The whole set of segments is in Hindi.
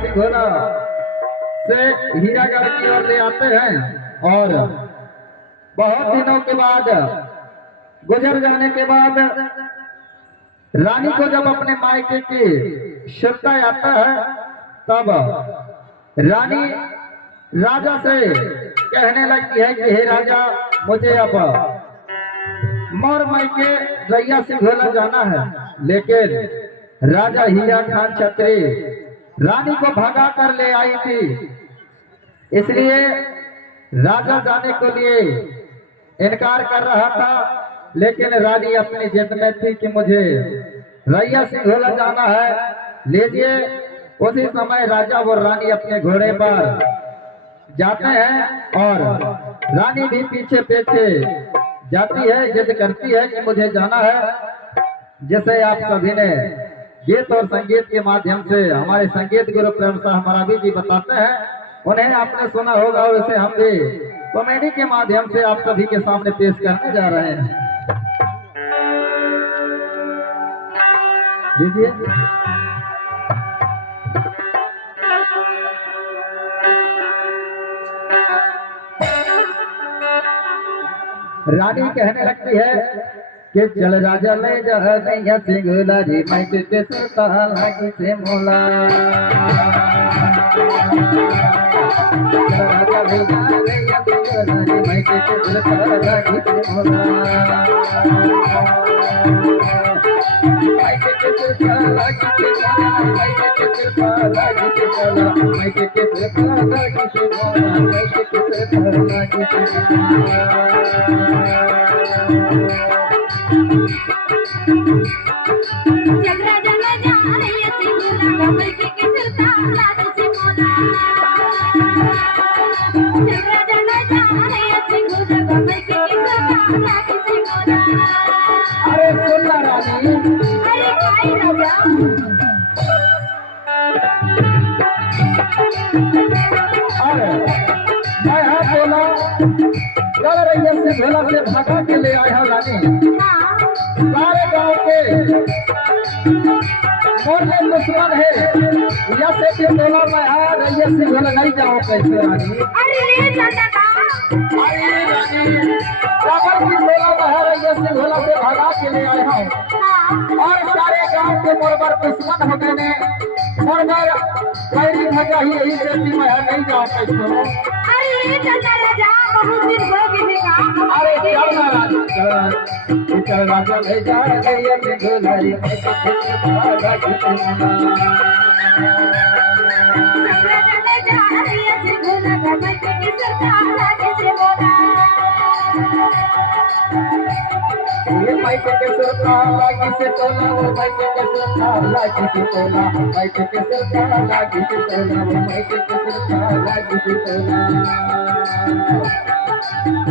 सिंघोला से हीरागढ़ की ओर ले आते हैं और बहुत दिनों के बाद गुजर जाने के बाद रानी को जब अपने मायके की सुरता आता है तब रानी राजा से कहने लगती है कि हे राजा, मुझे अब मोर मायके रैया सिंघोला जाना है। लेकिन राजा हीरा खान छत्री रानी को भगा कर ले आई थी, इसलिए राजा जाने के लिए इनकार कर रहा था। लेकिन रानी अपनी जिद में थी कि मुझे रैया सिंघोला जाना है, लीजिए। उसी समय राजा और रानी अपने घोड़े पर जाते हैं और रानी भी पीछे पीछे जाती है, जिद करती है कि मुझे जाना है। जैसे आप सभी ने गीत और संगीत के माध्यम से हमारे संगीत गुरु प्रेम साह मरावी जी बताते हैं, उन्हें आपने सुना होगा, वैसे हम भी कॉमेडी के माध्यम से आप सभी के सामने पेश करने जा रहे हैं। दीजिए। रानी कहने लगती है कि चल राजा ले जा रैया सिंघोला रे मायके के सुरता लागी से मोला। राजा ले जा रैया सिंघोला रे मायके के सुरता लागी से मोला। मायके के सुरता लागी से मोला, मायके के सुरता लागी से मोला, मायके के सुरता लागी से मोला, मायके के सुरता लागी से मोला। चल राजा ले जा रैया सिंघोला मायके के सुरता लागी से मोला। चल राजा ले जा रैया सिंघोला मायके के सुरता लागी से मोला। अरे सुनना रानी, अरे भाई राजा, अरे मैं हाँ बोला, चल रैया सिंघोला से भगा के ले आया रानी। हाँ सारे गांव के मोरले दुश्मन है, या से कि बोला मैं हाँ रैया सिंघोला नहीं जाऊँ कैसे रानी। अरे ले जाना था। अरे रानी, काबर की बोला मैं हाँ रैया सिंघोला से भगा के ले आया हूँ हाँ और सारे गांव के मोरबर दुश्मन हो गए ने मोरबर पैरी भगा ही यही से कि मैं हाँ नहीं जाऊँ कैसे। अरे ले जाना राजा, बहुत दिन हो गए का। अरे चल ना राजा, चल राजा ले जा रैया सिंघोला रे मायके के सुरता लागी से मोला। राजा ले जा रैया सिंघोला मायके के सुरता लागी से मोला। ये मायके के सुरता लागी से तोला, वो मायके के सुरता लागी से तोला, मायके के सुरता लागी से तोला, वो मायके के सुरता लागी से तोला।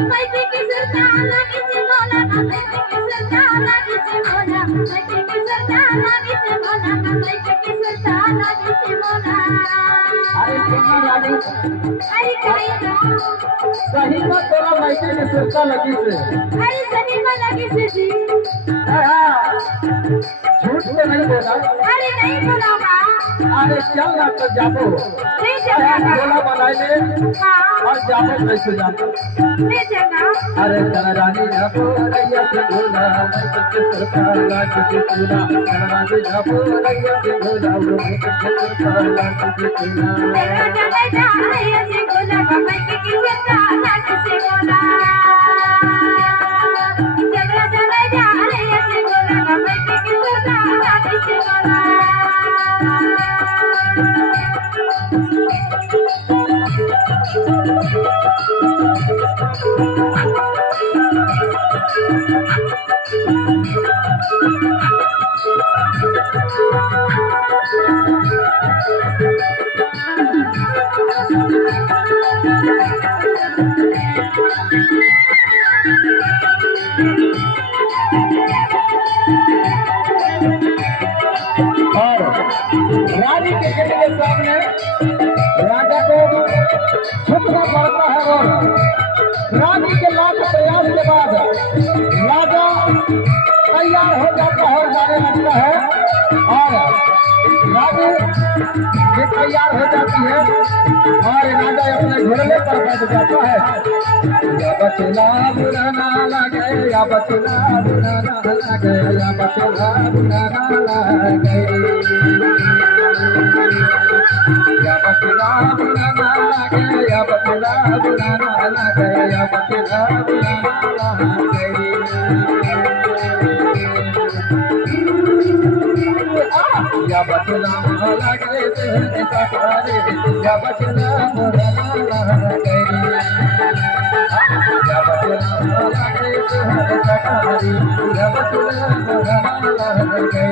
मायके के सुरता लागी से मोला, मायके के सुरता लागी से मोला, मायके के सुरता लागी से मोला, मायके के सुरता लागी से मोला। अरे सुनना रानी, अरे कहीं सही में तोरा मायके के सुरता लगी से। अरे सभी को लगी से जी। हाँ, झूठ तो नहीं बोला। अरे नहीं बोलागा। अरे चल ना तो जाबो, ले जाना। बोला बनाए ले हाँ और जाबो कैसे जाबो। ले जाना। अरे चल रानी जाबो रैया सिंघोला मायके के सुरता लागी से तोला। चल रानी जाबो रैया सिंघोला मायके के सुरता लागी से तोला। राजा ले जा रैया सिंघोला मायके के सुरता लागी से मोला। चल राजा ले जा रैया सिंघोला मायके के सुरता लागी से मोला। और रानी के गेट के सामने राजा को छुपना पड़ता है और रानी के लाख प्रयास के बाद राजा तैयार हो जाता है और जाने लगता है। ये तैयार हो जाती है और राजा अपने घोड़े पर बैठ जाता है। या बचला बुरा ना लगे, या बचला बुरा ना लगे, या बचला बुरा ना लगे, या बचला बुरा ना लगे, या बचला बुरा ना लगे, या बचला बुरा ना लगे। या बचला लगे तेरे सहारे, या बचला बुरा ना लगे, या बचला लगे तेरे सहारे, या बचला बुरा ना लगे।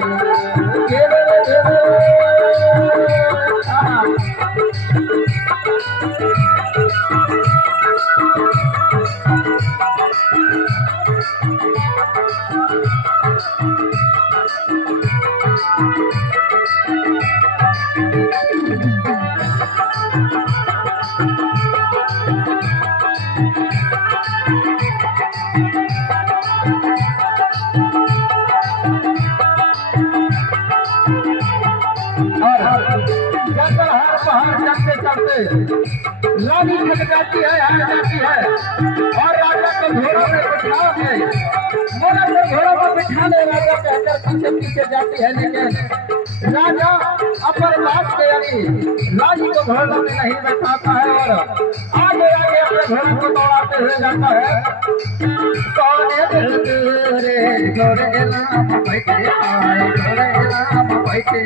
रानी थक जाती है, हार जाती है और राजा को घोड़ा में बिठा है। मोरा को घोड़ा पर बिठाने राजा कहकर पीछे पीछे जाती है, लेकिन राजा अपर बात के यानी रानी को घोड़ा में नहीं बैठाता है और आगे आगे अपने घोड़े को दौड़ाते हुए जाता है। कौन रे घोड़े नाम बैठे आए, घोड़े नाम बैठे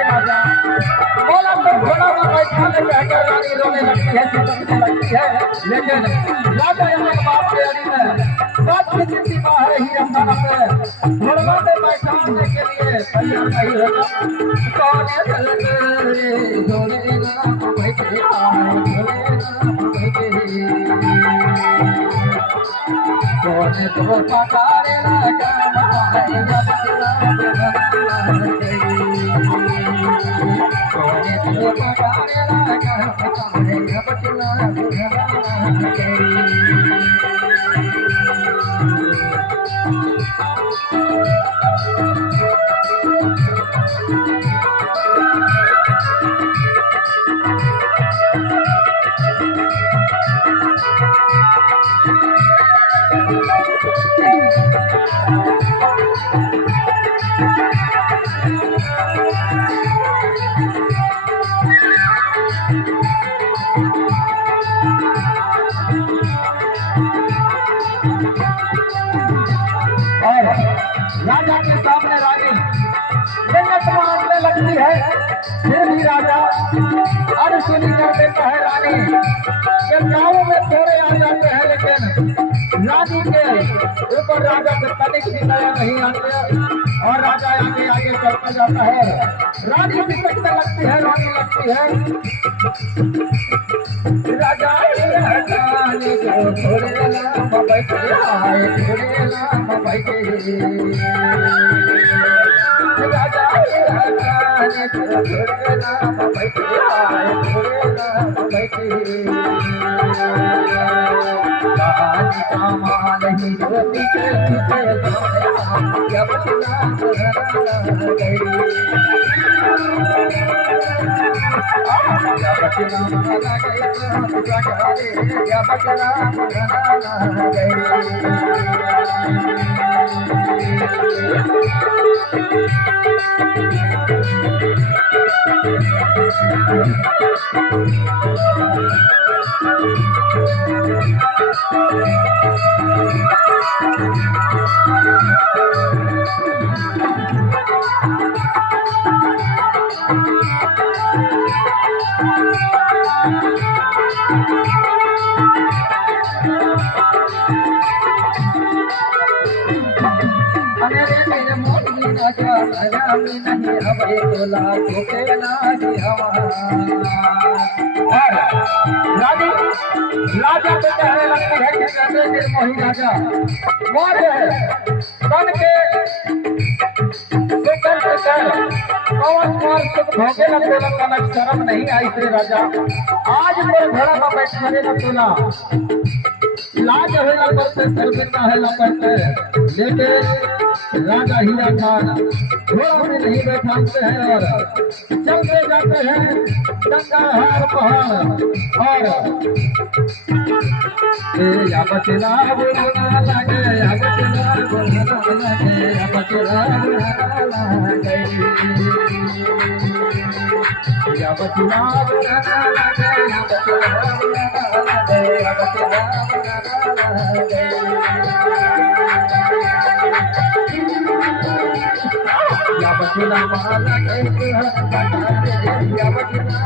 राजा बोला तो घोड़ा में बैठाने कहकर रानी रोने लगती है, चिल्लाने लगती है, लेकिन राजा एक बात के अड़ी में बात की चिट्ठी बाहर ही रखता है, घोड़ा में बैठाने के लिए तैयार नहीं होता। कौन रे घोड़े नाम बैठे आए, घोड़े नाम बैठे, कौन तो पकारे लगा है, जब राजा के सामने रानी जन्नत मांगने लगती है, फिर भी राजा अनसुनी कर देता है। रानी के गाँव में थोड़े आ जाते हैं, लेकिन रानी के ऊपर राजा को तनिक भी दया नहीं आती और राजा आगे आगे चलता जाता है। रानी भी लगने लगती है, रानी लगती है राजा रानी को थोड़े नाम बैठे आए, थोड़े नाम बैठे राजा रानी को थोड़े नाम बैठे आए, थोड़े नाम बैठे रानी का माल ही जो पीछे पीछे जब नाम गई राजा तो कहने लगती है कि कैसे निर्मोही राजा वो जो है बन के पवन कुमार सुख भोगे न तोला कनक शर्म नहीं आई तेरे राजा आज मेरे घोड़ा में बैठने न तोला लाज है न करते शर्मिंदा है न करते लेकिन राजा हीरा खान घोड़ा में नहीं बैठाते हैं और चलते जाते हैं गंगाहार पहाड़ और या बचला बुलाना लगे या बचला बुलाना लगे या बचला बुलाना लगे या बचला बुलाना लगे या बचला बुलाना लगे या बचला बुलाना लगे या बचला माला के या बचला